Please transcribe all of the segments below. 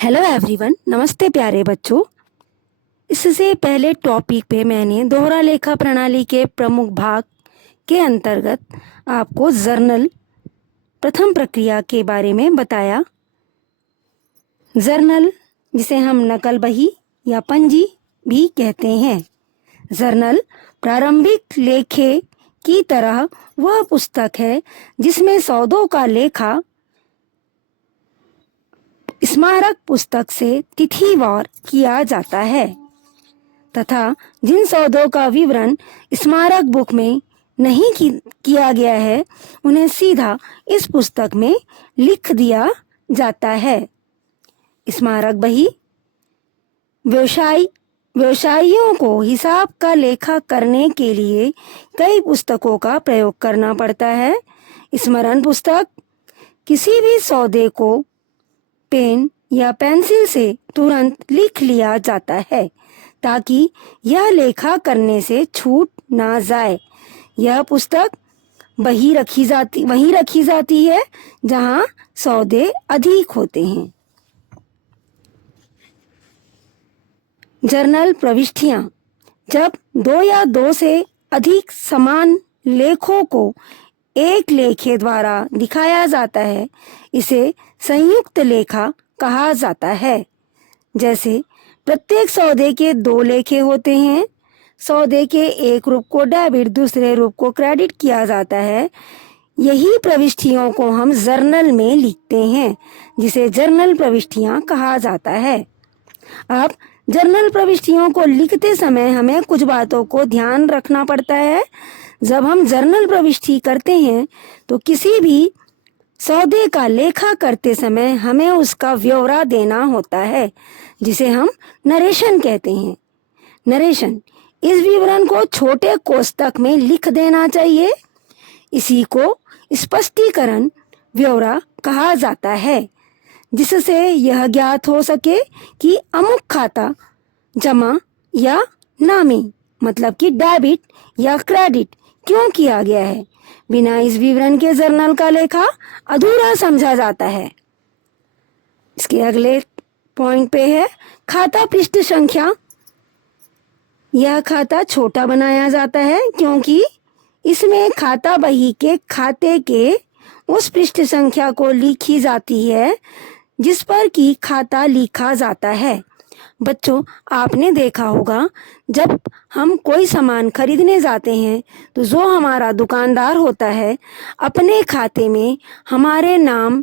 Hello everyone, नमस्ते प्यारे बच्चों। इससे पहले टॉपिक पे मैंने दोहरा लेखा प्रणाली के प्रमुख भाग के अंतर्गत आपको जर्नल प्रथम प्रक्रिया के बारे में बताया। जर्नल, जिसे हम नकल बही या पंजी भी कहते हैं, जर्नल प्रारंभिक लेखे की तरह वह पुस्तक है जिसमें सौदों का लेखा स्मारक पुस्तक से तिथिवार किया जाता है तथा जिन सौदों का विवरण स्मारक बुक में नहीं किया गया है उन्हें सीधा इस पुस्तक में लिख दिया जाता है। स्मारक बही व्यवसायियों को हिसाब का लेखा करने के लिए कई पुस्तकों का प्रयोग करना पड़ता है। स्मरण पुस्तक किसी भी सौदे को पेन या पेंसिल से तुरंत लिख लिया जाता है ताकि यह लेखा करने से छूट ना जाए। यह पुस्तक वहीं रखी जाती है जहां सौदे अधिक होते हैं। जर्नल प्रविष्टियां, जब दो या दो से अधिक समान लेखों को एक लेखे द्वारा दिखाया जाता है, इसे संयुक्त लेखा कहा जाता है। जैसे प्रत्येक सौदे के दो लेखे होते हैं। सौदे के एक रूप को डेबिट, दूसरे रूप को क्रेडिट किया जाता है। यही प्रविष्टियों को हम जर्नल में लिखते हैं, जिसे जर्नल प्रविष्टियां कहा जाता है। अब जर्नल प्रविष्टियों को लिखते समय हमें कुछ बातों को ध्यान रखना पड़ता है। जब हम जर्नल प्रविष्टि करते हैं तो किसी भी सौदे का लेखा करते समय हमें उसका ब्यौरा देना होता है, जिसे हम नरेशन कहते हैं। नरेशन, इस विवरण को छोटे कोष्ठक में लिख देना चाहिए। इसी को स्पष्टीकरण ब्यौरा कहा जाता है, जिससे यह ज्ञात हो सके कि अमुक खाता जमा या नामी, मतलब कि डेबिट या क्रेडिट क्यों किया गया है। बिना इस विवरण के जर्नल का लेखा अधूरा समझा जाता है। इसके अगले पॉइंट पे है खाता पृष्ठ संख्या। यह खाता छोटा बनाया जाता है क्योंकि इसमें खाता बही के खाते के उस पृष्ठ संख्या को लिखी जाती है जिस पर कि खाता लिखा जाता है। बच्चों, आपने देखा होगा जब हम कोई सामान खरीदने जाते हैं तो जो हमारा दुकानदार होता है अपने खाते में हमारे नाम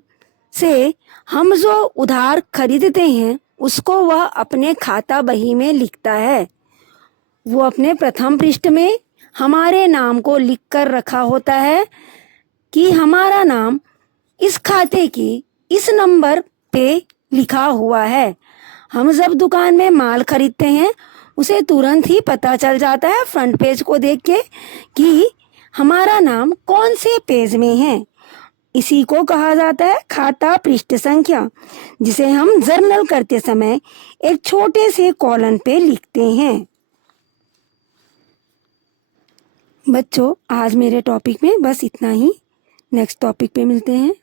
से हम जो उधार खरीदते हैं उसको वह अपने खाता बही में लिखता है। वो अपने प्रथम पृष्ठ में हमारे नाम को लिख कर रखा होता है कि हमारा नाम इस खाते के इस नंबर पे लिखा हुआ है। हम जब दुकान में माल खरीदते हैं उसे तुरंत ही पता चल जाता है फ्रंट पेज को देख के कि हमारा नाम कौन से पेज में है। इसी को कहा जाता है खाता पृष्ठ संख्या, जिसे हम जर्नल करते समय एक छोटे से कॉलम पे लिखते हैं। बच्चों, आज मेरे टॉपिक में बस इतना ही। नेक्स्ट टॉपिक पे मिलते हैं।